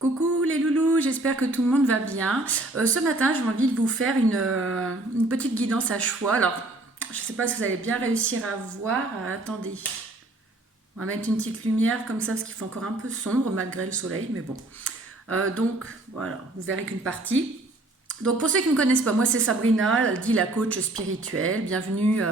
Coucou les loulous, j'espère que tout le monde va bien. Ce matin, j'ai envie de vous faire une petite guidance à choix. Alors, je ne sais pas si vous allez bien réussir à voir. Attendez, on va mettre une petite lumière comme ça parce qu'il fait encore un peu sombre malgré le soleil, mais bon. Donc, voilà, vous verrez qu'une partie. Donc, pour ceux qui ne me connaissent pas, moi c'est Sabrina, dit la coach spirituelle. Bienvenue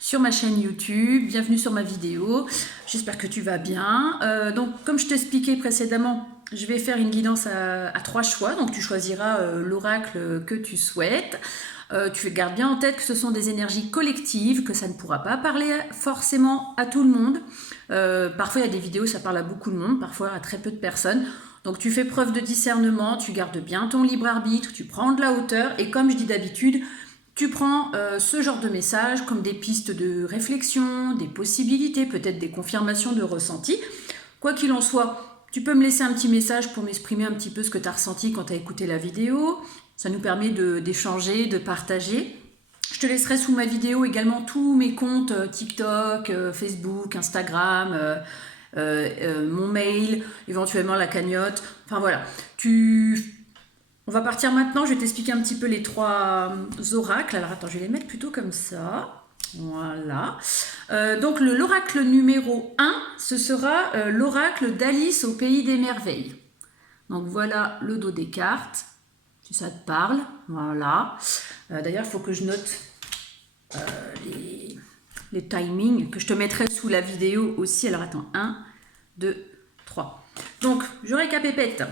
sur ma chaîne YouTube, bienvenue sur ma vidéo. J'espère que tu vas bien. Donc, comme je t'expliquais précédemment, je vais faire une guidance à 3 choix. Donc, tu choisiras l'oracle que tu souhaites. Tu gardes bien en tête que ce sont des énergies collectives, que ça ne pourra pas parler forcément à tout le monde. Parfois, il y a des vidéos, ça parle à beaucoup de monde, parfois à très peu de personnes. Donc tu fais preuve de discernement, tu gardes bien ton libre arbitre, tu prends de la hauteur et comme je dis d'habitude, tu prends ce genre de messages comme des pistes de réflexion, des possibilités, peut-être des confirmations de ressenti. Quoi qu'il en soit, tu peux me laisser un petit message pour m'exprimer un petit peu ce que tu as ressenti quand tu as écouté la vidéo. Ça nous permet d'échanger, de partager. Je te laisserai sous ma vidéo également tous mes comptes TikTok, Facebook, Instagram, mon mail, éventuellement la cagnotte. Enfin voilà. On va partir maintenant. Je vais t'expliquer un petit peu les 3 oracles. Alors attends, je vais les mettre plutôt comme ça. Voilà. Donc l'oracle numéro 1, ce sera l'oracle d'Alice au pays des merveilles. Donc voilà le dos des cartes. Si ça te parle. Voilà. D'ailleurs, il faut que je note les timings que je te mettrai sous la vidéo aussi. Alors attends, 1, 2, 3. Donc, je récapépète.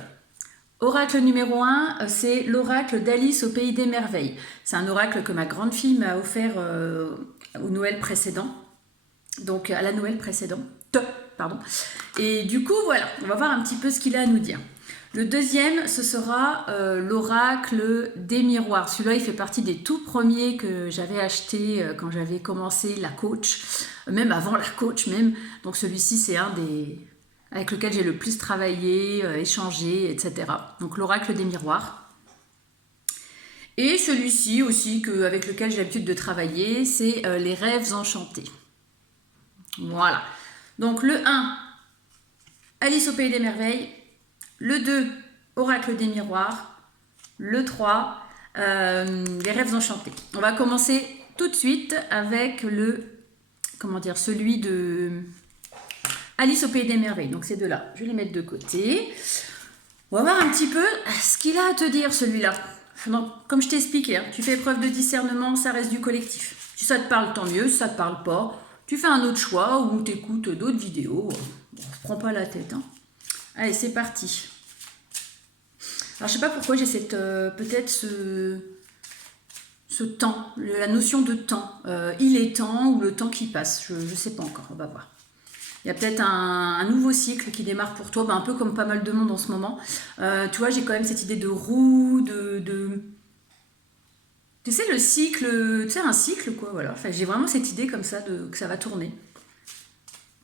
Oracle numéro 1, c'est l'oracle d'Alice au pays des merveilles. C'est un oracle que ma grande fille m'a offert au Noël précédent. Donc, à la Noël précédente, pardon. Et du coup, voilà, on va voir un petit peu ce qu'il a à nous dire. Le deuxième, ce sera l'oracle des miroirs. Celui-là, il fait partie des tout premiers que j'avais acheté quand j'avais commencé la coach, même avant la coach même. Donc celui-ci, c'est un des avec lequel j'ai le plus travaillé, échangé, etc. Donc l'oracle des miroirs. Et celui-ci aussi, avec lequel j'ai l'habitude de travailler, c'est les rêves enchantés. Voilà. Donc le 1, Alice au pays des merveilles. Le 2, oracle des miroirs. Le 3, les rêves enchantés. On va commencer tout de suite avec celui de Alice au pays des merveilles. Donc ces deux-là, je vais les mettre de côté. On va voir un petit peu ce qu'il a à te dire, celui-là. Donc, comme je t'ai expliqué, hein, tu fais preuve de discernement, ça reste du collectif. Si ça te parle, tant mieux. Si ça te parle pas, tu fais un autre choix ou tu écoutes d'autres vidéos. Bon, on ne se prend pas la tête. Hein. Allez, c'est parti. Alors, je sais pas pourquoi j'ai peut-être ce temps, la notion de temps. Il est temps ou le temps qui passe. Je ne sais pas encore, on va voir. Il y a peut-être un nouveau cycle qui démarre pour toi, un peu comme pas mal de monde en ce moment. Tu vois, j'ai quand même cette idée de roue, Tu sais, le cycle, tu sais, un cycle, quoi, voilà. Enfin, j'ai vraiment cette idée comme ça, que ça va tourner.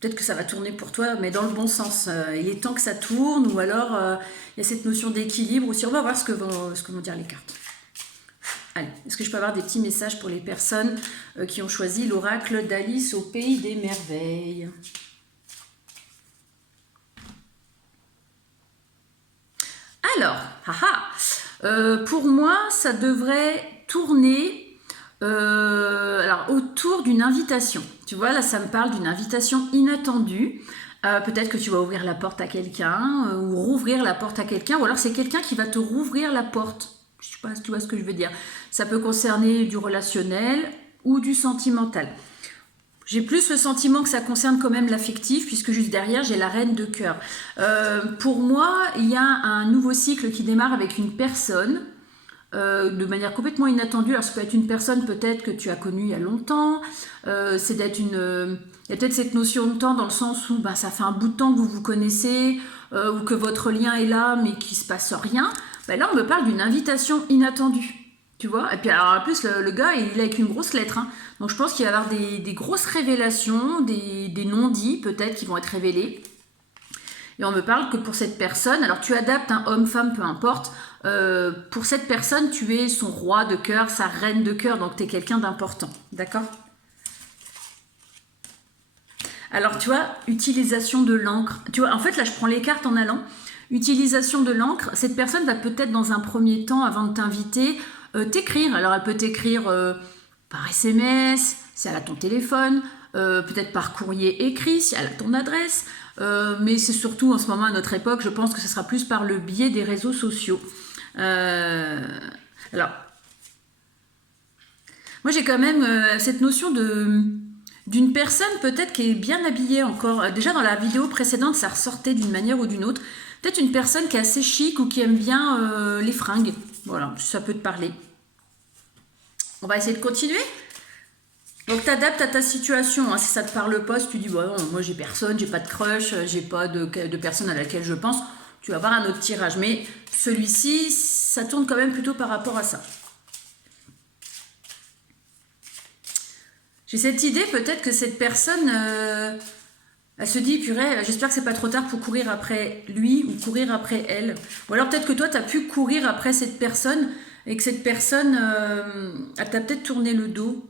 Peut-être que ça va tourner pour toi, mais dans le bon sens. Il est temps que ça tourne, ou alors il y a cette notion d'équilibre aussi. On va voir ce que vont dire les cartes. Allez, est-ce que je peux avoir des petits messages pour les personnes qui ont choisi l'oracle d'Alice au pays des merveilles? Alors, pour moi, ça devrait tourner autour d'une invitation. Tu vois, là, ça me parle d'une invitation inattendue. Peut-être que tu vas ouvrir la porte à quelqu'un ou rouvrir la porte à quelqu'un, ou alors c'est quelqu'un qui va te rouvrir la porte. Je sais pas si tu vois ce que je veux dire. Ça peut concerner du relationnel ou du sentimental. J'ai plus le sentiment que ça concerne quand même l'affectif, puisque juste derrière, j'ai la reine de cœur. Pour moi, il y a un nouveau cycle qui démarre avec une personne, de manière complètement inattendue. Alors, ça peut être une personne peut-être que tu as connue il y a longtemps. Il y a peut-être cette notion de temps dans le sens où ça fait un bout de temps que vous vous connaissez, ou que votre lien est là, mais qu'il ne se passe rien. Là, on me parle d'une invitation inattendue. Tu vois? Et puis alors en plus le gars il est avec une grosse lettre, hein. Donc je pense qu'il va y avoir des grosses révélations, des non-dits peut-être qui vont être révélés. Et on me parle que pour cette personne, alors tu adaptes un homme, femme, peu importe, pour cette personne tu es son roi de cœur, sa reine de cœur, donc tu es quelqu'un d'important, d'accord? Alors, tu vois, utilisation de l'encre. Tu vois, en fait, là, je prends les cartes en allant. Utilisation de l'encre. Cette personne va peut-être, dans un premier temps, avant de t'inviter, t'écrire. Alors, elle peut t'écrire par SMS, si elle a ton téléphone, peut-être par courrier écrit, si elle a ton adresse. Mais c'est surtout, en ce moment, à notre époque, je pense que ce sera plus par le biais des réseaux sociaux. Alors, moi, j'ai quand même cette notion d'une personne peut-être qui est bien habillée encore. Déjà dans la vidéo précédente, ça ressortait d'une manière ou d'une autre. Peut-être une personne qui est assez chic ou qui aime bien les fringues. Voilà, ça peut te parler. On va essayer de continuer. Donc tu adaptes à ta situation. Hein. Si ça te parle pas, si tu dis bon, non, moi j'ai personne, j'ai pas de crush, j'ai pas de personne à laquelle je pense, tu vas avoir un autre tirage. Mais celui-ci, ça tourne quand même plutôt par rapport à ça. J'ai cette idée peut-être que cette personne, elle se dit, purée, j'espère que c'est pas trop tard pour courir après lui ou courir après elle. Ou alors peut-être que toi, tu as pu courir après cette personne et que cette personne, elle t'a peut-être tourné le dos.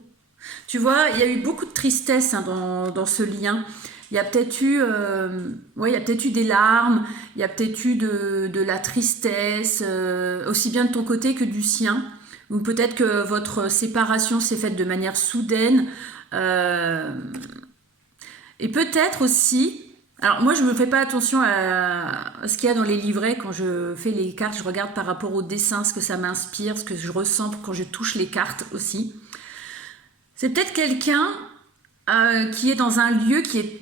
Tu vois, il y a eu beaucoup de tristesse hein, dans ce lien. Il y a peut-être eu, il y a peut-être eu des larmes, il y a peut-être eu de la tristesse, aussi bien de ton côté que du sien. Ou peut-être que votre séparation s'est faite de manière soudaine. Et peut-être aussi... Alors moi, je ne me fais pas attention à ce qu'il y a dans les livrets. Quand je fais les cartes, je regarde par rapport au dessin, ce que ça m'inspire, ce que je ressens quand je touche les cartes aussi. C'est peut-être quelqu'un qui est dans un lieu qui est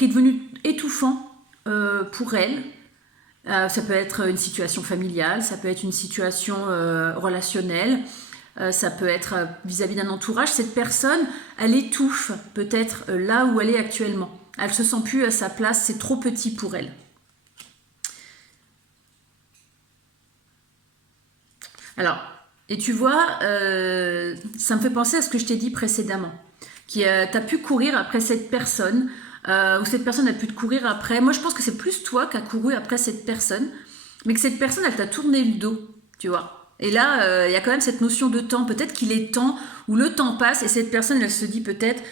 devenu étouffant pour elle. Ça peut être une situation familiale, ça peut être une situation relationnelle, ça peut être vis-à-vis d'un entourage. Cette personne, elle étouffe peut-être là où elle est actuellement. Elle se sent plus à sa place, c'est trop petit pour elle. Alors, et tu vois, ça me fait penser à ce que je t'ai dit précédemment. Tu as pu courir après cette personne, ou cette personne a pu te courir après. Moi, je pense que c'est plus toi qui as couru après cette personne, mais que cette personne, elle t'a tourné le dos, tu vois. Et là, il y a quand même cette notion de temps. Peut-être qu'il est temps, où le temps passe, et cette personne, elle se dit peut-être,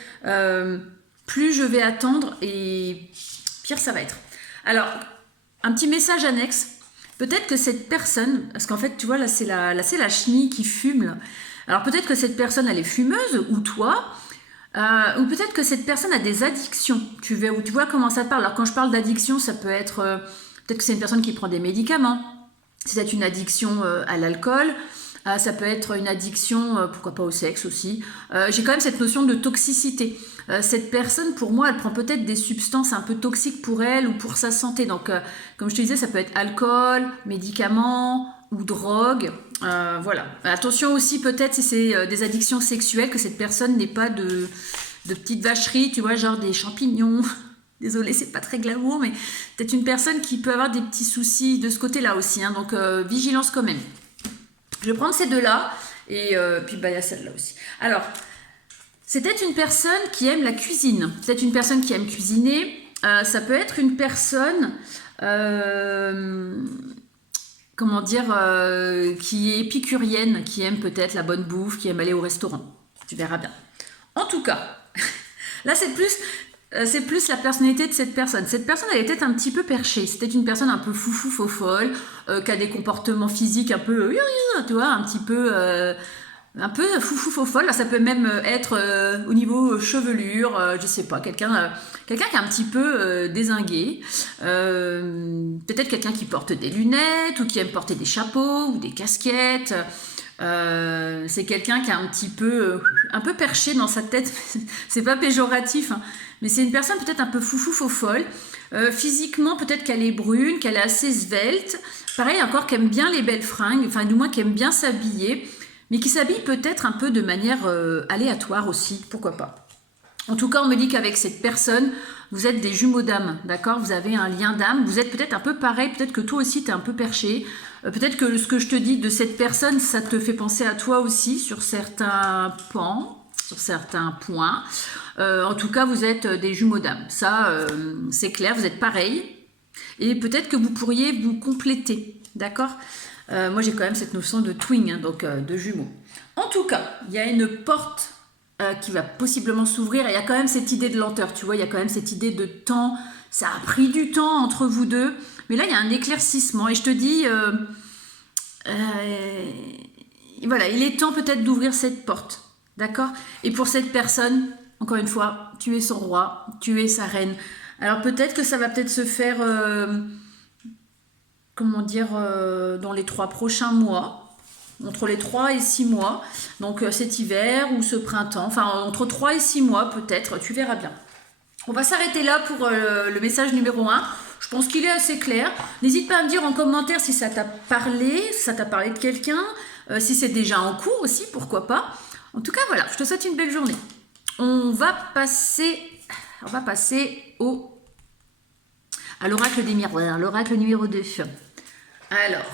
plus je vais attendre, et pire ça va être. Alors, un petit message annexe. Peut-être que cette personne, parce qu'en fait, tu vois, là, c'est la chenille qui fume. Là. Alors, peut-être que cette personne, elle est fumeuse, ou toi, ou peut-être que cette personne a des addictions. Tu vois comment ça te parle. Alors, quand je parle d'addiction, ça peut être... peut-être que c'est une personne qui prend des médicaments. C'est peut-être une addiction à l'alcool. Ça peut être une addiction, pourquoi pas au sexe aussi. J'ai quand même cette notion de toxicité. Cette personne, pour moi, elle prend peut-être des substances un peu toxiques pour elle ou pour sa santé. Donc, comme je te disais, ça peut être alcool, médicaments ou drogue. Voilà. Attention aussi peut-être si c'est des addictions sexuelles, que cette personne n'ait pas de petites vacheries, tu vois, genre des champignons. Désolée, c'est pas très glamour, mais peut-être une personne qui peut avoir des petits soucis de ce côté-là aussi. Hein, donc, vigilance quand même. Je vais prendre ces deux-là, et puis il y a celle-là aussi. Alors, c'est peut-être une personne qui aime la cuisine, peut-être une personne qui aime cuisiner, ça peut être une personne, comment dire, qui est épicurienne, qui aime peut-être la bonne bouffe, qui aime aller au restaurant. Tu verras bien. En tout cas, là c'est plus la personnalité de cette personne. Cette personne, elle est peut-être un petit peu perchée. C'est peut-être une personne un peu foufou, faux-folle, qui a des comportements physiques un peu, tu vois, un peu foufou, faux-folle. Là, ça peut même être au niveau chevelure, je sais pas, quelqu'un qui est un petit peu dézingué. Peut-être quelqu'un qui porte des lunettes ou qui aime porter des chapeaux ou des casquettes. C'est quelqu'un qui est un peu perché dans sa tête. C'est pas péjoratif, hein. Mais c'est une personne peut-être un peu foufou, faux-folle. Physiquement, peut-être qu'elle est brune, qu'elle est assez svelte. Pareil, encore qu'elle aime bien les belles fringues, enfin du moins qu'elle aime bien s'habiller, mais qui s'habille peut-être un peu de manière aléatoire aussi, pourquoi pas. En tout cas, on me dit qu'avec cette personne, vous êtes des jumeaux d'âme, d'accord? Vous avez un lien d'âme, vous êtes peut-être un peu pareil, peut-être que toi aussi, tu es un peu perché. Peut-être que ce que je te dis de cette personne, ça te fait penser à toi aussi sur certains pans, sur certains points. En tout cas, vous êtes des jumeaux d'âme. Ça, c'est clair, vous êtes pareils. Et peut-être que vous pourriez vous compléter, d'accord? Moi, j'ai quand même cette notion de twin, hein, donc de jumeaux. En tout cas, il y a une porte qui va possiblement s'ouvrir. Et il y a quand même cette idée de lenteur, tu vois, il y a quand même cette idée de temps. Ça a pris du temps entre vous deux. Mais là, il y a un éclaircissement. Et je te dis, voilà, il est temps peut-être d'ouvrir cette porte. D'accord? Et pour cette personne, encore une fois, tu es son roi, tu es sa reine. Alors peut-être que ça va peut-être se faire, comment dire, dans les 3 prochains mois, entre les 3 et 6 mois, donc cet hiver ou ce printemps, enfin entre 3 et 6 mois peut-être, tu verras bien. On va s'arrêter là pour le message numéro 1. Je pense qu'il est assez clair. N'hésite pas à me dire en commentaire si ça t'a parlé, si ça t'a parlé de quelqu'un, si c'est déjà en cours aussi, pourquoi pas. En tout cas, voilà, je te souhaite une belle journée. On va passer à l'oracle des miroirs, l'oracle numéro 2. Alors,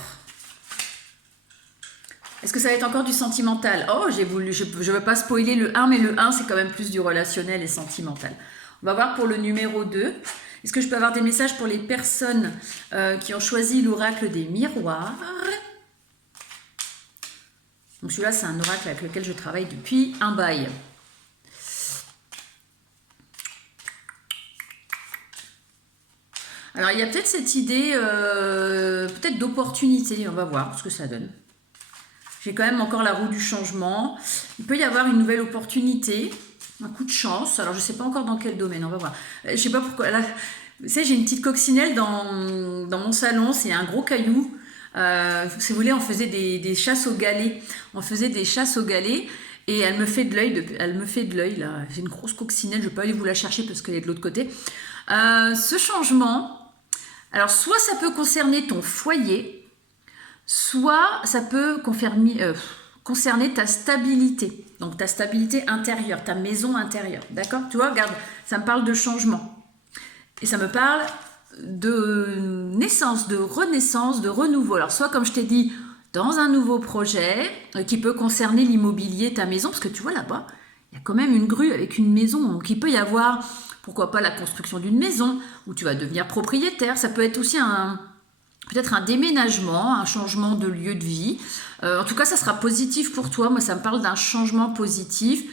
est-ce que ça va être encore du sentimental? Oh, je ne veux pas spoiler le 1, mais le 1, c'est quand même plus du relationnel et sentimental. On va voir pour le numéro 2. Est-ce que je peux avoir des messages pour les personnes qui ont choisi l'oracle des miroirs? Donc celui-là, c'est un oracle avec lequel je travaille depuis un bail. Alors, il y a peut-être cette idée, peut-être d'opportunité. On va voir ce que ça donne. J'ai quand même encore la roue du changement. Il peut y avoir une nouvelle opportunité, un coup de chance. Alors, je ne sais pas encore dans quel domaine, on va voir. Je ne sais pas pourquoi. Là, vous savez, j'ai une petite coccinelle dans mon salon. C'est un gros caillou. Si vous voulez, on faisait des chasses au galet. On faisait des chasses au galet. Et elle me fait de l'œil. Là. J'ai une grosse coccinelle. Je ne vais pas aller vous la chercher parce qu'elle est de l'autre côté. Ce changement... Alors, soit ça peut concerner ton foyer, soit ça peut concerner ta stabilité. Donc, ta stabilité intérieure, ta maison intérieure. D'accord? Tu vois, regarde, ça me parle de changement. Et ça me parle de naissance, de renaissance, de renouveau. Alors, soit, comme je t'ai dit, dans un nouveau projet qui peut concerner l'immobilier, ta maison, parce que tu vois là-bas, il y a quand même une grue avec une maison. Donc, il peut y avoir... Pourquoi pas la construction d'une maison où tu vas devenir propriétaire. Ça peut être aussi peut-être un déménagement, un changement de lieu de vie. En tout cas, ça sera positif pour toi. Moi, ça me parle d'un changement positif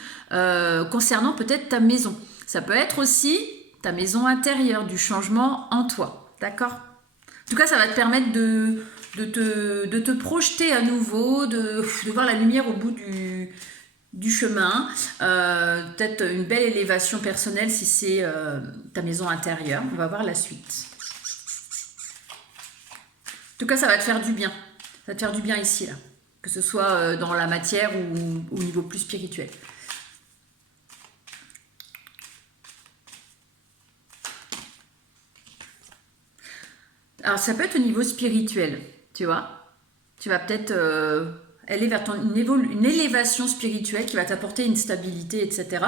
concernant peut-être ta maison. Ça peut être aussi ta maison intérieure, du changement en toi. D'accord? En tout cas, ça va te permettre de te projeter à nouveau, de voir la lumière au bout du chemin, peut-être une belle élévation personnelle si c'est ta maison intérieure. On va voir la suite. En tout cas, ça va te faire du bien. Ça va te faire du bien ici, là. Que ce soit dans la matière ou au niveau plus spirituel. Alors, ça peut être au niveau spirituel, tu vois. Tu vas peut-être... aller vers une élévation spirituelle qui va t'apporter une stabilité, etc.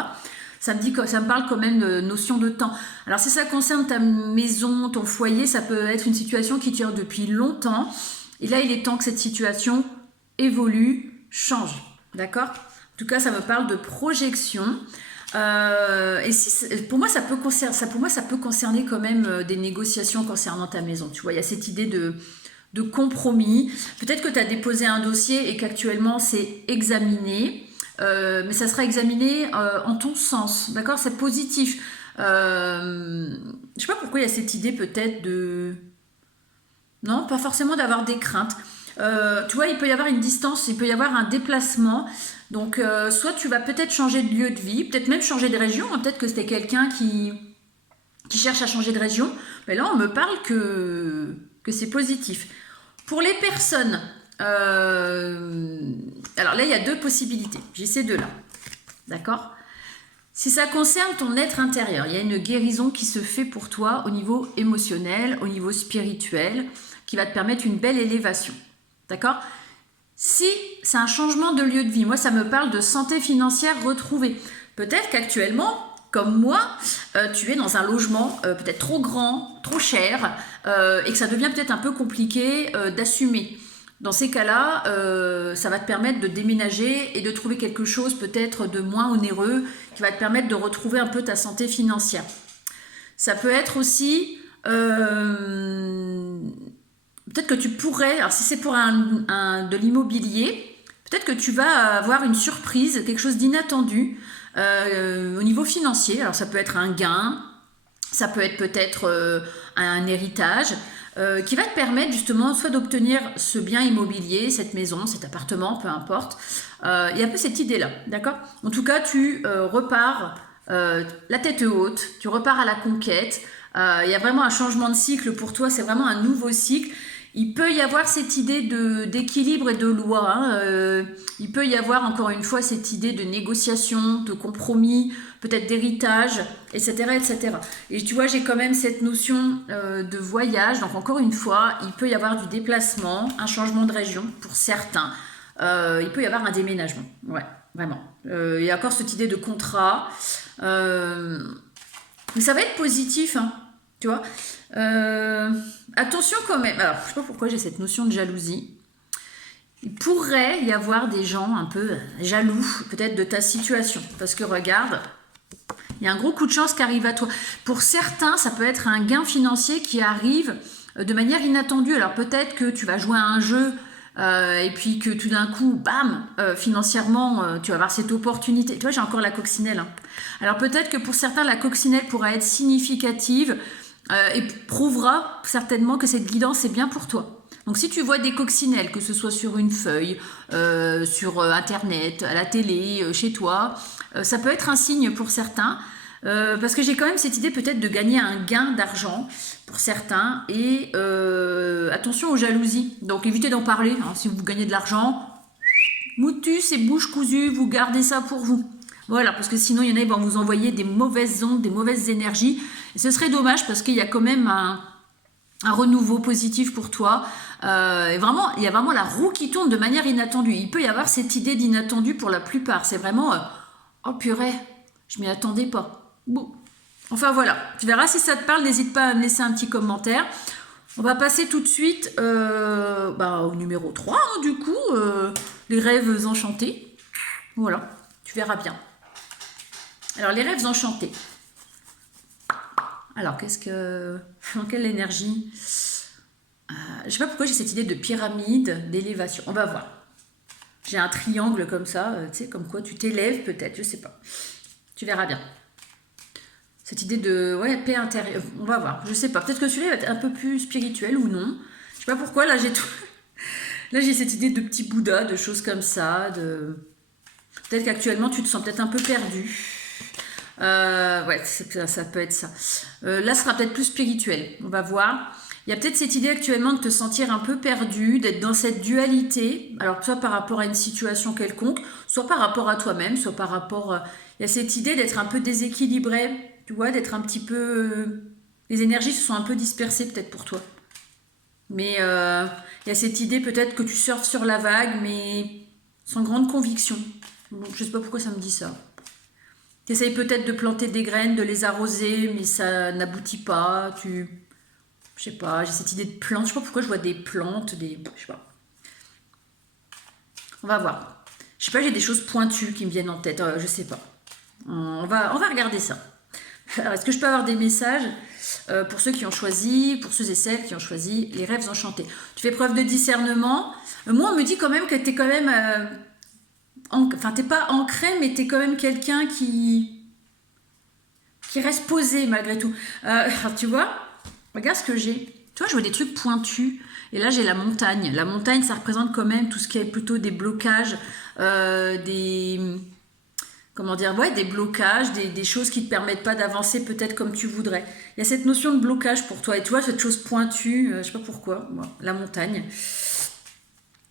Ça me parle quand même de notion de temps. Alors si ça concerne ta maison, ton foyer, ça peut être une situation qui dure depuis longtemps. Et là, il est temps que cette situation évolue, change. D'accord? En tout cas, ça me parle de projection. Et pour moi, ça peut concerner quand même des négociations concernant ta maison. Tu vois, il y a cette idée de compromis. Peut-être que tu as déposé un dossier et qu'actuellement c'est examiné, mais ça sera examiné en ton sens, d'accord? C'est positif. Je sais pas pourquoi il y a cette idée peut-être de... Non, pas forcément d'avoir des craintes. Tu vois, il peut y avoir une distance, il peut y avoir un déplacement. Donc, soit tu vas peut-être changer de lieu de vie, peut-être même changer de région. Peut-être que c'était quelqu'un qui cherche à changer de région. Mais là, on me parle que c'est positif. Pour les personnes, alors là, il y a 2 possibilités. J'ai ces 2-là. D'accord? Si ça concerne ton être intérieur, il y a une guérison qui se fait pour toi au niveau émotionnel, au niveau spirituel, qui va te permettre une belle élévation. D'accord? Si c'est un changement de lieu de vie, moi, ça me parle de santé financière retrouvée. Peut-être qu'actuellement... Comme moi, tu es dans un logement peut-être trop grand, trop cher, et que ça devient peut-être un peu compliqué d'assumer. Dans ces cas-là, ça va te permettre de déménager et de trouver quelque chose peut-être de moins onéreux qui va te permettre de retrouver un peu ta santé financière. Ça peut être aussi... peut-être que tu pourrais... Alors si c'est pour de l'immobilier, peut-être que tu vas avoir une surprise, quelque chose d'inattendu, au niveau financier. Alors ça peut être un gain, ça peut être peut-être un héritage qui va te permettre justement soit d'obtenir ce bien immobilier, cette maison, cet appartement, peu importe. Il y a un peu cette idée-là, d'accord? En tout cas, tu repars la tête haute, tu repars à la conquête. Il y a vraiment un changement de cycle pour toi, c'est vraiment un nouveau cycle. Il peut y avoir cette idée d'équilibre et de loi. Hein. Il peut y avoir encore une fois cette idée de négociation, de compromis, peut-être d'héritage, etc., etc. Et tu vois, j'ai quand même cette notion de voyage. Donc encore une fois, il peut y avoir du déplacement, un changement de région pour certains. Il peut y avoir un déménagement. Ouais, vraiment. Il y a encore cette idée de contrat. Mais ça va être positif, hein, tu vois. Attention quand même. Alors, je sais pas pourquoi j'ai cette notion de jalousie. Il pourrait y avoir des gens un peu jaloux, peut-être de ta situation. Parce que regarde, il y a un gros coup de chance qui arrive à toi. Pour certains, ça peut être un gain financier qui arrive de manière inattendue. Alors peut-être que tu vas jouer à un jeu et puis que tout d'un coup, bam, financièrement, tu vas avoir cette opportunité. Tu vois, j'ai encore la coccinelle. Hein. Alors peut-être que pour certains, la coccinelle pourra être significative et prouvera certainement que cette guidance est bien pour toi. Donc si tu vois des coccinelles, que ce soit sur une feuille, sur Internet, à la télé, chez toi, ça peut être un signe pour certains. Parce que j'ai quand même cette idée peut-être de gagner un gain d'argent pour certains. Et attention aux jalousies. Donc évitez d'en parler. Hein, si vous gagnez de l'argent, moutus et bouche cousue, vous gardez ça pour vous. Voilà, parce que sinon il y en a qui vont vous envoyer des mauvaises ondes, des mauvaises énergies. Et ce serait dommage parce qu'il y a quand même un renouveau positif pour toi. Et vraiment, il y a vraiment la roue qui tourne de manière inattendue. Il peut y avoir cette idée d'inattendu pour la plupart. C'est vraiment, oh purée, je m'y attendais pas. Bon. Enfin voilà, tu verras si ça te parle, n'hésite pas à me laisser un petit commentaire. On va passer tout de suite au numéro 3, hein, du coup, les rêves enchantés. Voilà, tu verras bien. Alors, les rêves enchantés. Alors, dans quelle énergie je sais pas pourquoi j'ai cette idée de pyramide, d'élévation. On va voir. J'ai un triangle comme ça, tu sais, comme quoi tu t'élèves peut-être, je sais pas. Tu verras bien. Cette idée de paix intérieure. On va voir. Je sais pas. Peut-être que celui-là va être un peu plus spirituel ou non. Je sais pas pourquoi. Là, j'ai tout. Là, j'ai cette idée de petit Bouddha, de choses comme ça. Peut-être qu'actuellement, tu te sens peut-être un peu perdu. Ça peut être ça. Là, ce sera peut-être plus spirituel. On va voir. Il y a peut-être cette idée actuellement de te sentir un peu perdu, d'être dans cette dualité. Alors, soit par rapport à une situation quelconque, soit par rapport à toi-même, soit par rapport. Il y a cette idée d'être un peu déséquilibré. Tu vois, d'être un petit peu... Les énergies se sont un peu dispersées peut-être pour toi. Mais il y a cette idée peut-être que tu surfes sur la vague, mais sans grande conviction. Donc, je ne sais pas pourquoi ça me dit ça. Tu essayes peut-être de planter des graines, de les arroser, mais ça n'aboutit pas. Je sais pas, j'ai cette idée de plantes. Je sais pas pourquoi je vois des plantes, je sais pas. On va voir. Je sais pas, j'ai des choses pointues qui me viennent en tête. Je sais pas. On va regarder ça. Alors, est-ce que je peux avoir des messages pour ceux qui ont choisi, pour ceux et celles qui ont choisi les rêves enchantés? Tu fais preuve de discernement. Moi, on me dit quand même que tu es quand même... t'es pas ancré, mais tu es quand même quelqu'un qui reste posé malgré tout. Tu vois, regarde ce que j'ai. Tu vois, je vois des trucs pointus. Et là, j'ai la montagne. La montagne, ça représente quand même tout ce qui est plutôt des blocages, des blocages, des choses qui ne te permettent pas d'avancer peut-être comme tu voudrais. Il y a cette notion de blocage pour toi. Et tu vois, cette chose pointue, je ne sais pas pourquoi, la montagne.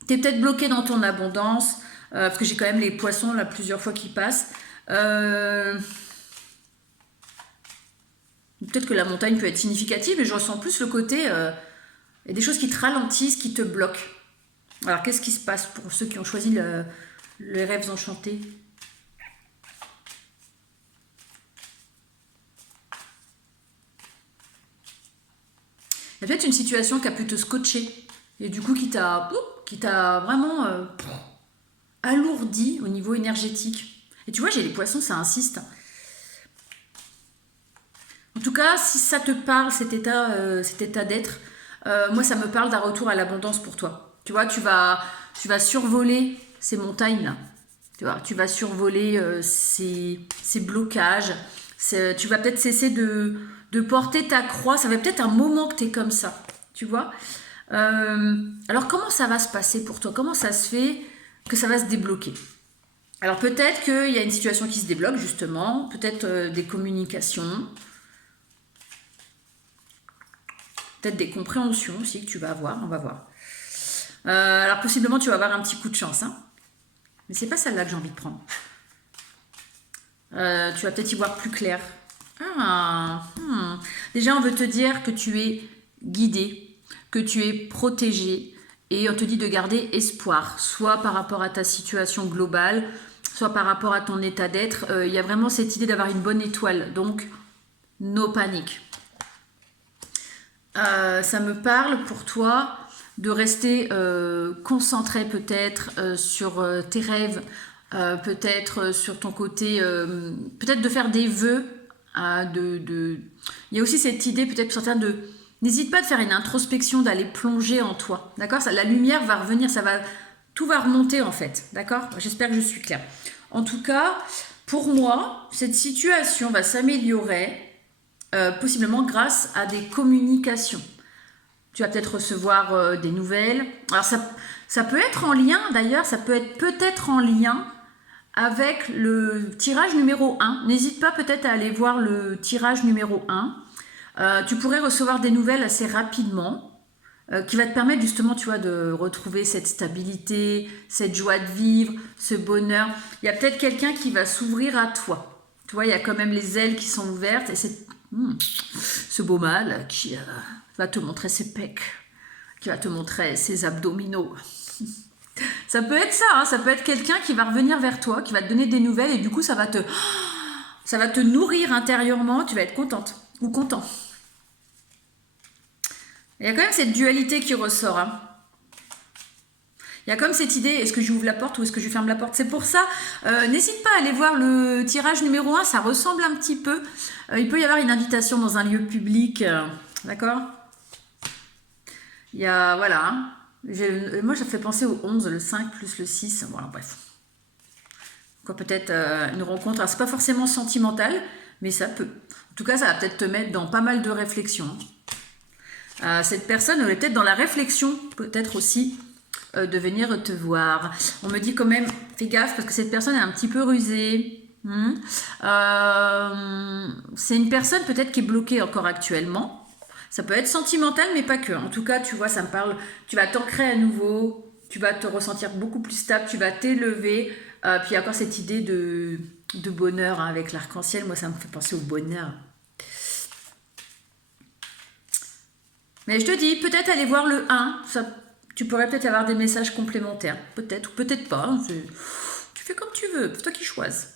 Tu es peut-être bloqué dans ton abondance, parce que j'ai quand même les poissons là plusieurs fois qui passent. Peut-être que la montagne peut être significative, mais je ressens plus le côté... il y a des choses qui te ralentissent, qui te bloquent. Alors, qu'est-ce qui se passe pour ceux qui ont choisi les rêves enchantés ? Il y a peut-être une situation qui a pu te scotcher et du coup qui t'a vraiment alourdi au niveau énergétique. Et tu vois, j'ai les poissons, ça insiste. En tout cas, si ça te parle, cet état d'être, moi, ça me parle d'un retour à l'abondance pour toi. Tu vois, tu vas survoler ces montagnes-là. Tu vois, tu vas survoler ces blocages. Tu vas peut-être cesser de porter ta croix. Ça va peut-être un moment que tu es comme ça. Tu vois. Alors, comment ça va se passer pour toi? Comment ça se fait que ça va se débloquer? Alors, peut-être qu'il y a une situation qui se débloque, justement. Peut-être des communications. Peut-être des compréhensions aussi que tu vas avoir. On va voir. Alors, possiblement, tu vas avoir un petit coup de chance. Hein. Mais c'est pas celle-là que j'ai envie de prendre. Tu vas peut-être y voir plus clair. Déjà, on veut te dire que tu es guidé, que tu es protégé, et on te dit de garder espoir, soit par rapport à ta situation globale, soit par rapport à ton état d'être. Il y a vraiment cette idée d'avoir une bonne étoile, donc no panique. Ça me parle pour toi de rester concentré peut-être sur tes rêves, peut-être sur ton côté, peut-être de faire des vœux. Il y a aussi cette idée peut-être pour certains de... N'hésite pas de faire une introspection, d'aller plonger en toi, d'accord? La lumière va revenir, tout va remonter en fait, d'accord? J'espère que je suis claire. En tout cas, pour moi, cette situation va s'améliorer possiblement grâce à des communications. Tu vas peut-être recevoir des nouvelles. Alors ça peut être en lien, d'ailleurs, ça peut être peut-être en lien avec le tirage numéro 1. N'hésite pas peut-être à aller voir le tirage numéro 1. Tu pourrais recevoir des nouvelles assez rapidement qui va te permettre justement, tu vois, de retrouver cette stabilité, cette joie de vivre, ce bonheur. Il y a peut-être quelqu'un qui va s'ouvrir à toi. Tu vois, il y a quand même les ailes qui sont ouvertes et c'est ce beau mâle qui va te montrer ses pecs, qui va te montrer ses abdominaux. Ça peut être ça, hein, ça peut être quelqu'un qui va revenir vers toi, qui va te donner des nouvelles et du coup ça va te nourrir intérieurement, tu vas être contente ou content. Il y a quand même cette dualité qui ressort. Hein. Il y a comme cette idée, est-ce que j'ouvre la porte ou est-ce que je ferme la porte? C'est pour ça, n'hésite pas à aller voir le tirage numéro 1, ça ressemble un petit peu. Il peut y avoir une invitation dans un lieu public, d'accord? Il y a, voilà, hein. Moi ça fait penser au 11, le 5 plus le 6, voilà, bref. Quoi, peut-être une rencontre, alors, c'est pas forcément sentimental, mais ça peut. En tout cas, ça va peut-être te mettre dans pas mal de réflexions. Cette personne, elle est peut-être dans la réflexion, peut-être aussi, de venir te voir. On me dit quand même, fais gaffe, parce que cette personne est un petit peu rusée. C'est une personne peut-être qui est bloquée encore actuellement. Ça peut être sentimental, mais pas que. En tout cas, tu vois, ça me parle. Tu vas t'ancrer à nouveau, tu vas te ressentir beaucoup plus stable, tu vas t'élever. Puis il y a encore cette idée de bonheur hein, avec l'arc-en-ciel. Moi, ça me fait penser au bonheur. Mais je te dis, peut-être aller voir le 1. Tu pourrais peut-être avoir des messages complémentaires. Peut-être ou peut-être pas. Hein, tu fais comme tu veux. C'est toi qui choisis.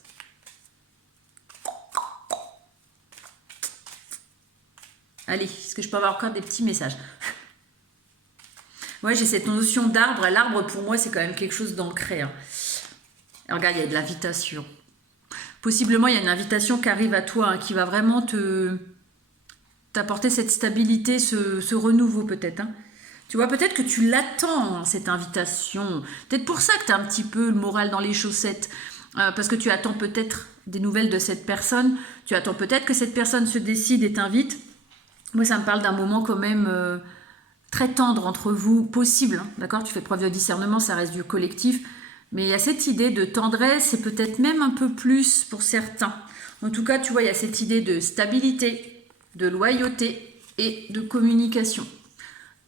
Allez, est-ce que je peux avoir encore des petits messages? Moi, j'ai cette notion d'arbre. L'arbre, pour moi, c'est quand même quelque chose d'ancré. Hein. Regarde, il y a de l'invitation. Possiblement, il y a une invitation qui arrive à toi, hein, qui va vraiment t'apporter cette stabilité, ce renouveau peut-être. Hein. Tu vois, peut-être que tu l'attends, hein, cette invitation. Peut-être pour ça que tu as un petit peu le moral dans les chaussettes. Parce que tu attends peut-être des nouvelles de cette personne. Tu attends peut-être que cette personne se décide et t'invite. Moi, ça me parle d'un moment quand même très tendre entre vous, possible. Hein, d'accord? Tu fais preuve de discernement, ça reste du collectif. Mais il y a cette idée de tendresse et peut-être même un peu plus pour certains. En tout cas, tu vois, il y a cette idée de stabilité, de loyauté et de communication.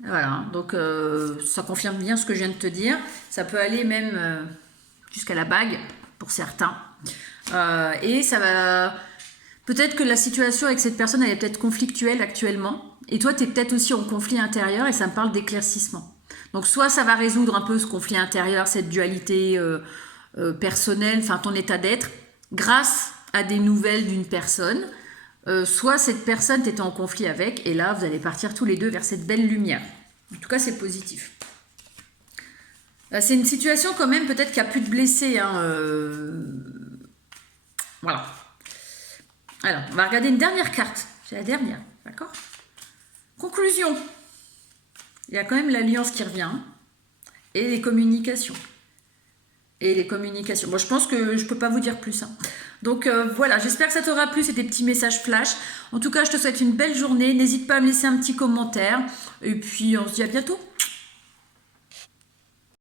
Voilà, donc ça confirme bien ce que je viens de te dire. Ça peut aller même jusqu'à la bague pour certains. Et ça va... Peut-être que la situation avec cette personne, elle est peut-être conflictuelle actuellement. Et toi, tu es peut-être aussi en conflit intérieur et ça me parle d'éclaircissement. Donc soit ça va résoudre un peu ce conflit intérieur, cette dualité personnelle, enfin ton état d'être, grâce à des nouvelles d'une personne. Soit cette personne t'était en conflit avec, et là vous allez partir tous les deux vers cette belle lumière. En tout cas, c'est positif. C'est une situation quand même peut-être qu'il n'y a plus de blessés. Hein, Voilà. Alors, on va regarder une dernière carte. C'est la dernière, d'accord? Conclusion. Il y a quand même l'alliance qui revient et les communications. et les communications. Bon, je pense que je peux pas vous dire plus, hein. Donc voilà, j'espère que ça t'aura plu, c'était des petits messages flash. En tout cas, je te souhaite une belle journée. N'hésite pas à me laisser un petit commentaire. Et puis, on se dit à bientôt.